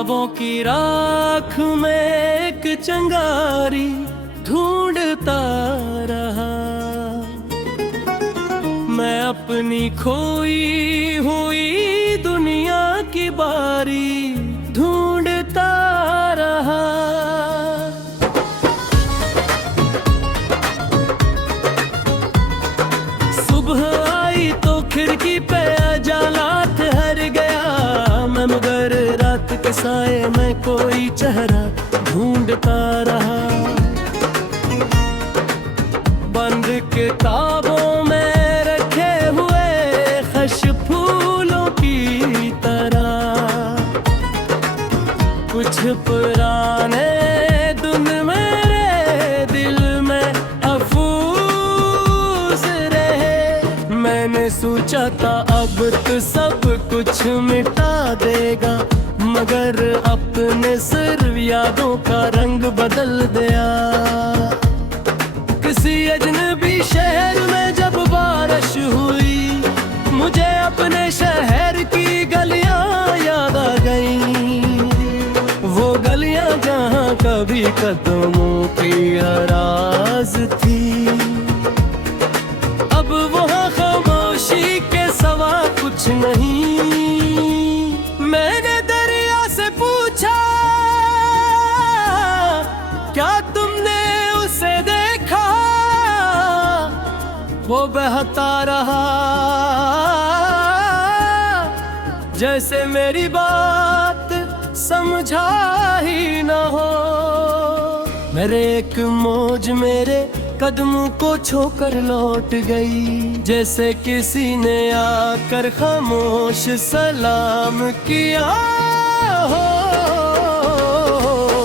ख्वाबों की राख में एक चिंगारी ढूंढता रहा। मैं अपनी खोई हुई दुनिया की बारी ढूंढता रहा। सुबह आई तो खिड़की पे उजाला ठहर गया मैं, मगर रात के साए में कोई चेहरा ढूंढता रहा। बंद किताबों में रखे हुए खश फूलों की तरह कुछ पुराने धुन मेरे दिल में अफूज रहे। मैंने सोचा था अब तो सब कुछ मिटा देगा, मगर अपने सिर्फ यादों का रंग बदल दिया। किसी अजनबी शहर में जब बारिश हुई, मुझे अपने शहर की गलियां याद आ गईं। वो गलियां जहां कभी कदमों की आवाज थी, अब वहां खामोशी के सिवा कुछ नहीं। मैंने दरिया से पूछा, क्या तुमने उसे देखा? वो बहता रहा जैसे मेरी बात समझा ही न हो। मेरे एक मौज मेरे कदमों को छोकर लौट गई, जैसे किसी ने आकर खामोश सलाम किया हो।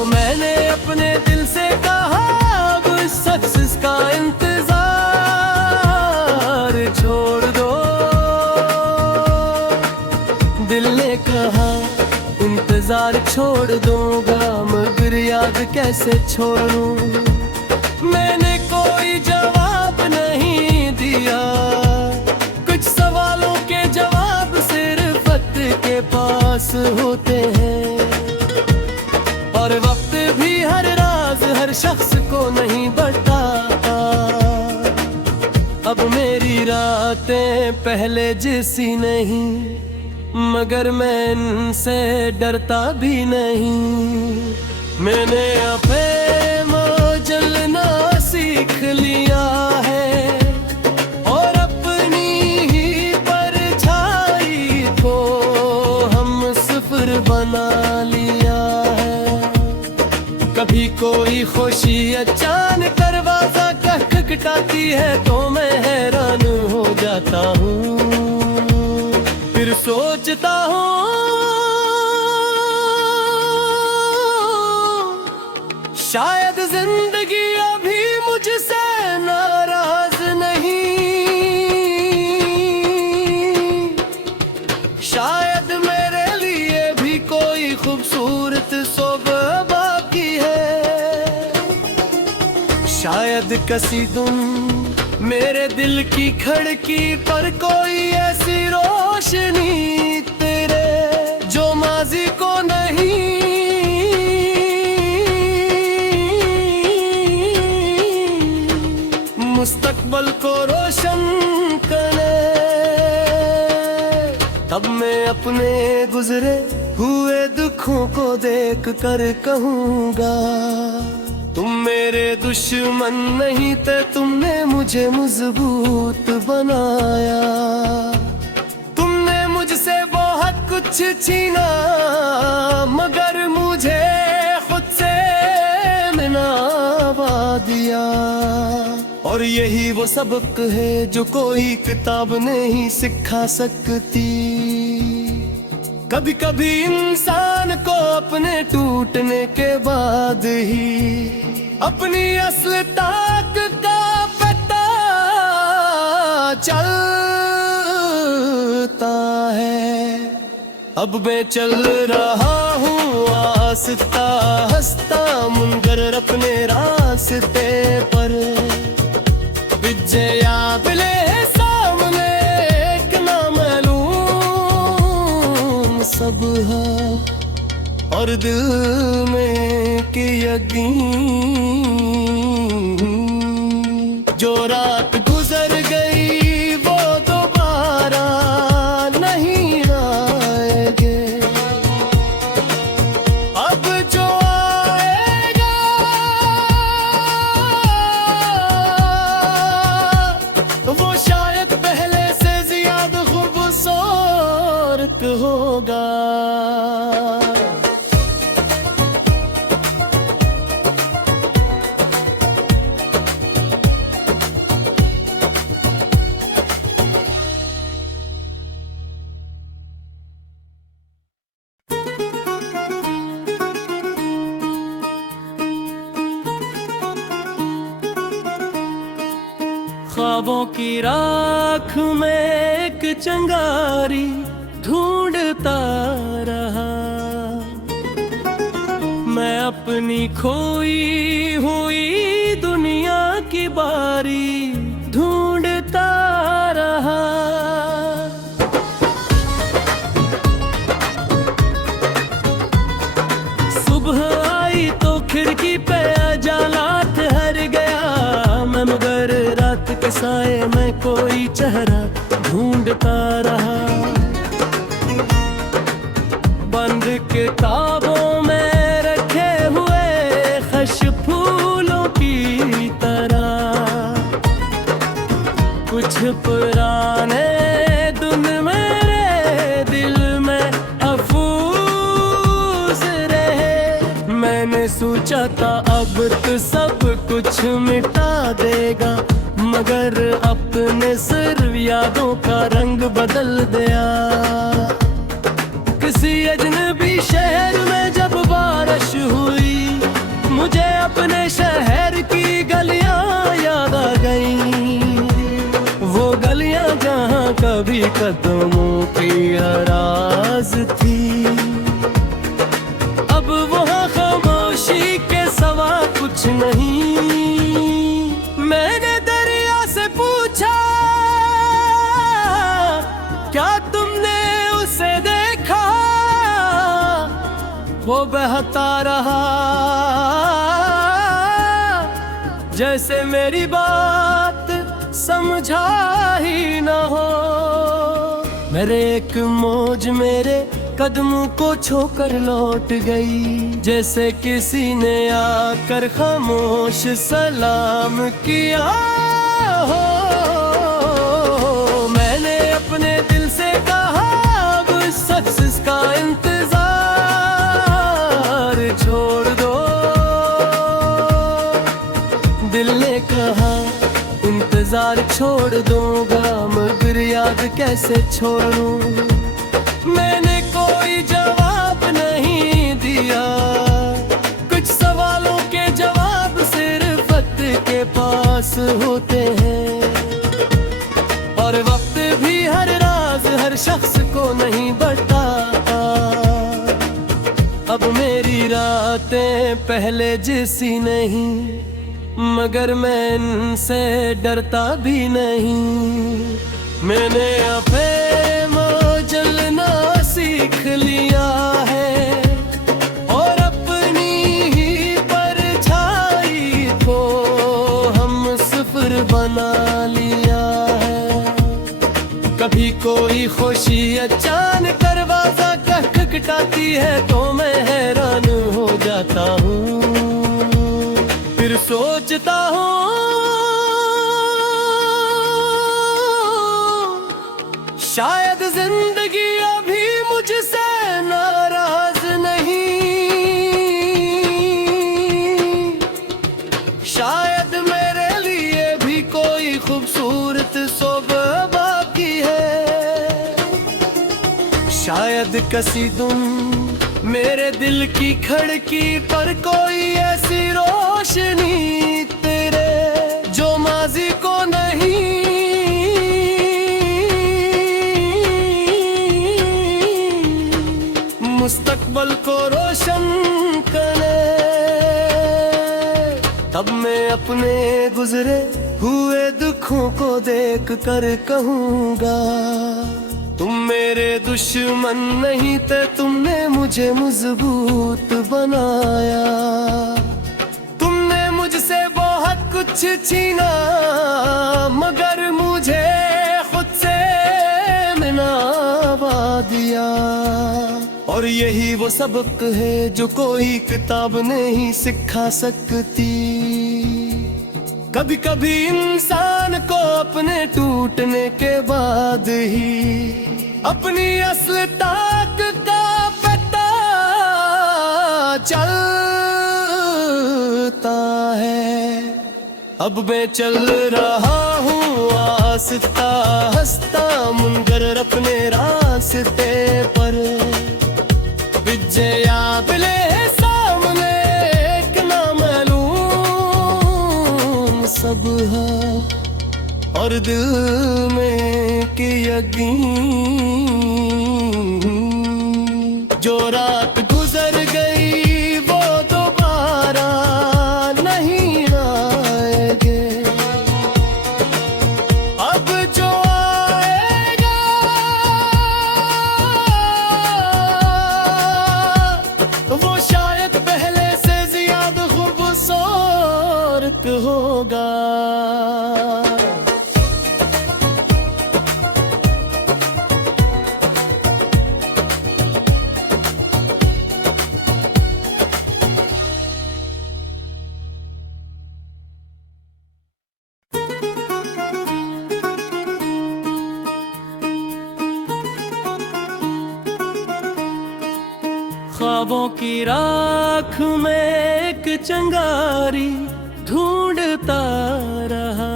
मैंने अपने दिल से कहा अब सक्सेस का इंतजार छोड़ दो। दिल ने कहा इंतजार छोड़ दूंगा, मगर याद कैसे छोड़ूं। मैंने कोई जवाब नहीं दिया, कुछ सवालों के जवाब सिर्फ वक्त के पास होते हैं, और वक्त भी हर राज हर शख्स को नहीं बताता। अब मेरी रातें पहले जैसी नहीं, मगर मैं इनसे डरता भी नहीं। मैंने अफेम जलना सीख लिया है, और अपनी ही परछाई को हम सिफर बना लिया है। कभी कोई खुशी अचानक दरवाजा खटखटाती है तो मैं हैरान हो जाता हूँ, फिर सोचता हूँ शायद जिंदगी अभी मुझसे नाराज नहीं। शायद मेरे लिए भी कोई खूबसूरत सुबह बाकी है। शायद कसीदुम मेरे दिल की खिड़की पर कोई ऐसी रोशनी तेरे जो माजी को नहीं, मुस्तकबल को रोशन करे। तब मैं अपने गुजरे हुए दुखों को देख कर कहूँगा, तुम मेरे दुश्मन नहीं थे, तुमने मुझे मजबूत बनाया। तुमने मुझसे बहुत कुछ छीना, मगर मुझे खुद से मिलावा दिया। और यही वो सबक है जो कोई किताब नहीं सिखा सकती। कभी कभी इंसान को अपने टूटने के बाद ही अपनी असल ताकत का पता चलता है। अब मैं चल रहा हूँ आस्ता हंसता मुनकर अपने रास्ते पर। विजया मिले सामने एक नामालूम सब है, और दिल में की यकीन। जो रात गुजर गई वो दोबारा नहीं आएगी। अब जो आएगा वो शायद पहले से ज्यादा खूबसूरत होगा। ख्वाबों की राख में एक चिंगारी ढूंढता रहा। मैं अपनी खोई हुई दुनिया की बारी ढूंढता रहा। सुबह आई तो खिड़की पे उजाला ठहर गया मैं, मगर रात के साए में कोई चेहरा ढूंढता रहा। बंद किताबों में रखे हुए खश फूलों की तरह कुछ पुराने धुन मेरे दिल में महफूज रहे। मैंने सोचा था अब तो सब कुछ मिटा देगा, मगर अपने सिर्फ यादों का रंग बदल दिया। किसी अजनबी शहर में जब बारिश हुई, मुझे अपने शहर की गलियां याद आ गईं। वो गलियां जहां कभी कदमों की आवाज थी, अब वहां खामोशी के सिवा कुछ नहीं। मैंने दरिया से पूछा क्या तुमने उसे देखा, वो बहता रहा जैसे मेरी बात समझा ही न हो। मेरे एक मौज मेरे कदमों को छोकर लौट गई, जैसे किसी ने आकर खामोश सलाम किया हो। मैंने अपने दिल से कहा अब सक्सेस का इंतजार छोड़ दो। दिल ने कहा इंतजार छोड़ दूंगा, मगर याद कैसे छोड़ूं। मैंने कोई जवाब नहीं दिया, कुछ सवालों के जवाब सिर्फ वक्त के पास होते हैं, और वक्त भी हर राज हर शख्स को नहीं बताता। अब मेरी रातें पहले जैसी नहीं, मगर मैं इनसे डरता भी नहीं। मैंने अफेम जलना सीख लिया है, और अपनी ही परछाई को हम सिफर बना लिया है। कभी कोई खुशी अचानक दरवाजा खटखटाती है तो मैं हैरान हो जाता हूँ। फिर सोचता हूँ शायद जिंदगी अभी मुझसे नाराज नहीं, शायद मेरे लिए भी कोई खूबसूरत सुबह बाकी है। शायद कसी तुम मेरे दिल की खिड़की पर कोई ऐसी रोशनी तेरे जो माजी को नहीं, मुस्तकबल को रोशन करे। तब मैं अपने गुजरे हुए दुखों को देख कर कहूँगा तुम मेरे दुश्मन नहीं थे, तुमने मुझे मजबूत बनाया। तुमने मुझसे बहुत कुछ छीना, मगर मुझे खुद से मिलावा दिया। और यही वो सबक है जो कोई किताब नहीं सिखा सकती। कभी कभी इंसान को अपने टूटने के बाद ही अपनी असल ताकत का पता चलता है। अब मैं चल रहा हूँ आस्ता हंसता मुनकर अपने रास्ते पर। विजया बिले सामने एक ना मालूम सब है, और दिल में की यकीन। जो रात गुजर गई वो दोबारा नहीं आएगी। अब जो आएगा वो शायद पहले से ज्यादा खूबसूरत होगा। ख्वाबों की राख में एक चिंगारी ढूंढता रहा।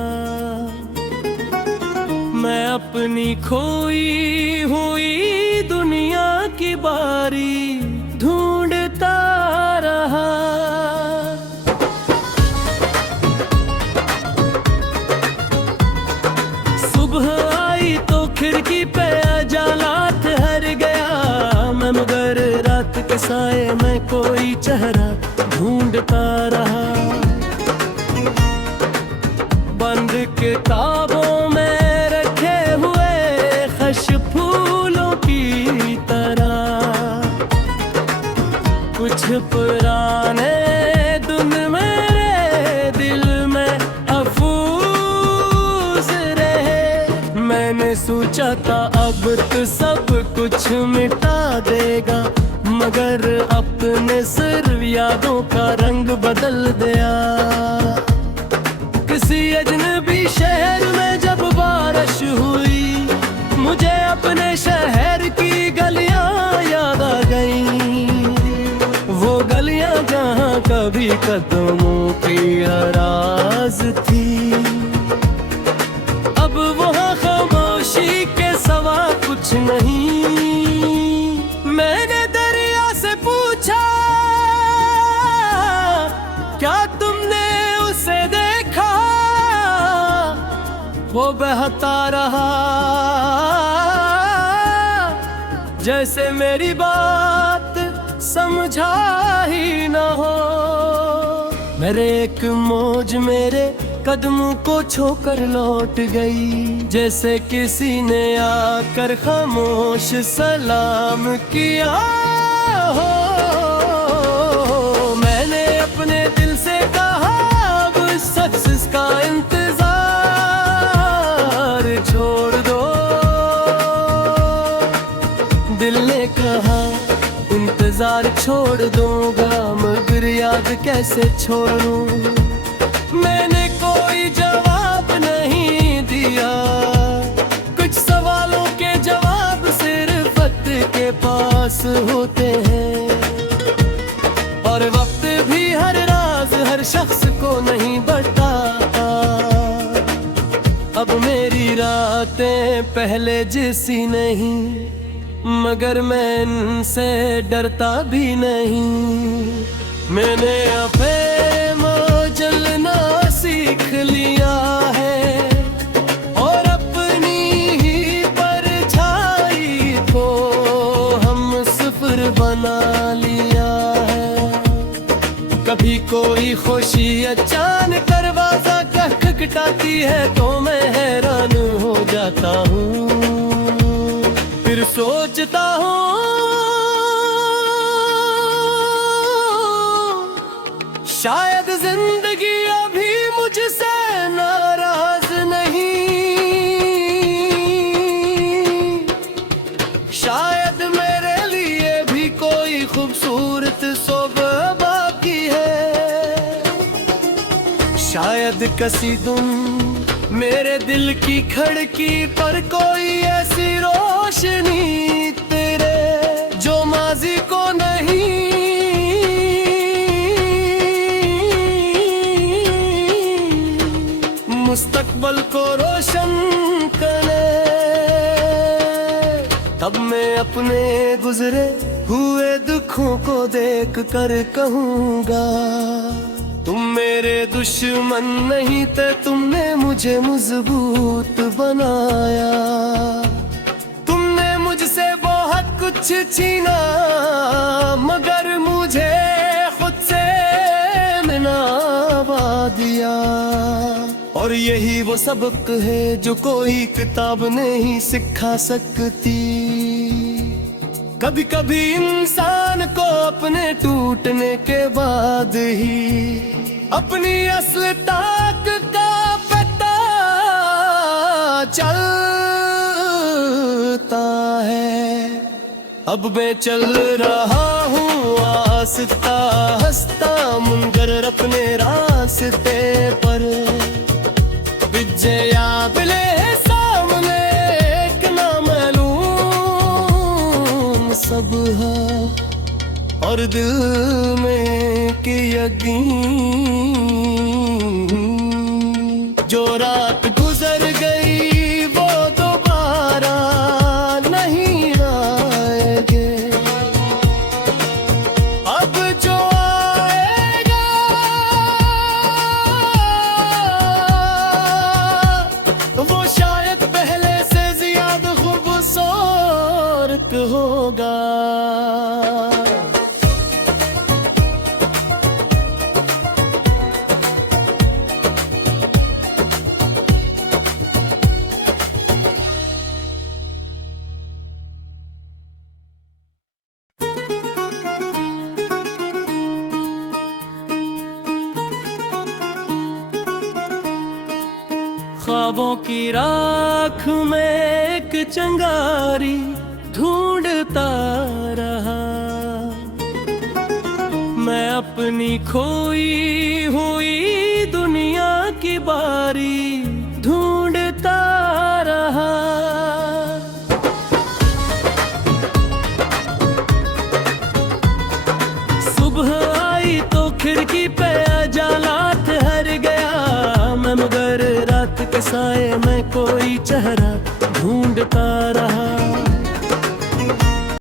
मैं अपनी खोई हुई दुनिया की बारी ढूंढता रहा। सुबह आई तो खिड़की पे उजाला ठहर गया मैं, मगर रात के साए में कोई चेहरा ढूंढता रहा। बंद किताबों में रखे हुए खश फूलों की तरह कुछ पुराने धुन मेरे दिल में महफूज रहे। मैंने सोचा था अब तो सब कुछ मिटा देगा, मगर अपने सिर्फ यादों का रंग बदल दिया। किसी अजनबी शहर में जब बारिश हुई, मुझे अपने शहर की गलियां याद आ गईं। वो गलियां जहां कभी कदमों की आवाज थी, अब वहां खामोशी के सवा कुछ नहीं। मैंने दरिया से पूछा, क्या तुमने उसे देखा? वो बहता रहा जैसे मेरी बात समझा ही न हो। मेरे एक मौज मेरे कदमों को छोकर लौट गई, जैसे किसी ने आकर खामोश सलाम किया हो। मैंने अपने दिल से कहा अब सक्सेस का इंतजार छोड़ दो। दिल ने कहा इंतजार छोड़ दूंगा, मगर याद कैसे छोड़ूं। मैंने कोई जवाब नहीं दिया, कुछ सवालों के जवाब सिर्फ वक्त के पास होते हैं। और वक्त भी हर राज हर शख्स को नहीं बताता। अब मेरी रातें पहले जैसी नहीं, मगर मैं इनसे डरता भी नहीं। मैंने अफेम जलना सीख लिया है, और अपनी ही परछाई को हम सिफर बना लिया है। कभी कोई खुशी अचानक दरवाजा खटखटाती है तो मैं हैरान हो जाता हूँ। सोचता हूँ शायद जिंदगी अभी मुझसे नाराज नहीं, शायद मेरे लिए भी कोई खूबसूरत सुबह बाकी है, शायद कसी तुम मेरे दिल की खिड़की पर कोई ऐसी रोशनी तेरे जो माजी को नहीं, मुस्तकबल को रोशन करे। तब मैं अपने गुजरे हुए दुखों को देख कर कहूँगा तुम मेरे दुश्मन नहीं थे, तुमने मुझे मजबूत बनाया। तुमने मुझसे बहुत कुछ छीना मगर मुझे खुद से मिलावा दिया। और यही वो सबक है जो कोई किताब नहीं सिखा सकती। कभी कभी इंसान को अपने टूटने के बाद ही अपनी असल ताक का पता चलता है। अब मैं चल रहा हूँ आस्ता हंसता मुनकर अपने रास्ते पर, विजया बिले सामने एक नामालूम सब है और दिल में की यकीन। जो रात गुजर गई वो दोबारा नहीं आएगी, अब जो आएगा वो शायद पहले से ज्यादा खूबसूरत होगा। ख्वाबों की राख में एक चिंगारी ढूंढता रहा, मैं अपनी खोई हुई दुनिया की बारी ढूंढता रहा। सुबह आई तो खिड़की पे उजाला ठहर गया मैं, मगर रात के साए में कोई चेहरा ढूंढता रहा।